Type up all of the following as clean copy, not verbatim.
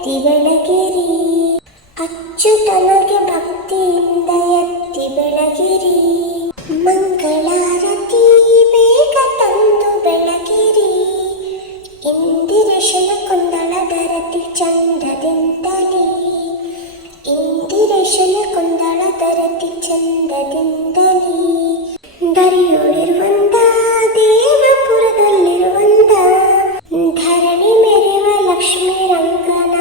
ಎತ್ತಿ ಬೆಳಗಿರಿ, ಅಚ್ಚುತನಗೆ ಭಕ್ತಿಯಿಂದ ಎತ್ತಿ ಬೆಳಗಿರಿ. ಮಂಗಳಾರತಿ ಬೇಗ ತಂದು ಬೆಳಗಿರಿ, ಇಂದಿರೇಶನ ಕೊಂದಳದರತಿ ಚಂದದಿಂದಲೇ, ಇಂದಿರೇಶನ ಕೊಂದಳದರತಿ ಚಂದದಿಂದಲೇ. ದರಿಯೊಳಿರುವಂತ ದೇವಪುರದಲ್ಲಿರುವಂತ ಧರಣಿ ಮೆರೆವ ಲಕ್ಷ್ಮೀ ರಂಗನಾಥರಾಯಗೆ,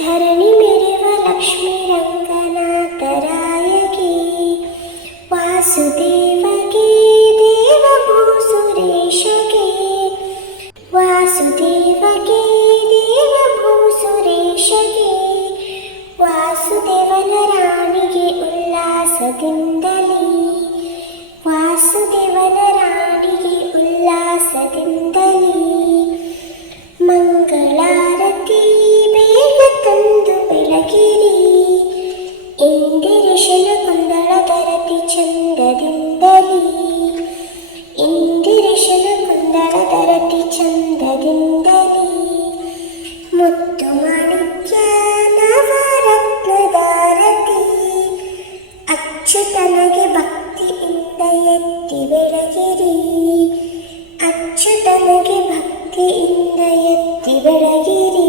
ಧರಣಿ ಮೆರೆವ ಲಕ್ಷ್ಮೀ ರಂಗನಾಥರಾಯಗೆ. ವಾಸುದೇವಗೆ ದೇವಭೂಸುರೇಶಗೆ, ವಾಸುದೇವಗೆ ದೇವಭೂಸುರೇಶಗೆ. ವಾಸುದೇವನ ರಾಣಿಗೆ ಉಲ್ಲಾಸದಿಂದಲೇ, ವಾಸುದೇವನ ರಾಣಿಗೆ ಉಲ್ಲಾಸದಿಂದಲೇ. ಮಂಗಳಾರತಿ ಬೇಗ ತಂದು ಬೆಳಗಿರಿ, ಇಂದಿರೇಶನ ಕೊಂದಳದರತಿ ಚಂದದಿಂದಲೇ, ಇಂದಿರೇಶನ ಕೊಂದಳದರತಿ ಚಂದದಿಂದಲೇ. ಮುತ್ತು ಮಾಣಿಕ್ಯ ನವರತ್ನದಾರತಿ, ಅಚ್ಚುತನಗೆ ಭಕ್ತಿಯಿಂದ ಎತ್ತಿ ಬೆಳಗಿರಿ, ಅಚ್ಚುತನಗೆ ಭಕ್ತಿಯಿಂದ ಎತ್ತಿ ಬೆಳಗಿರಿ.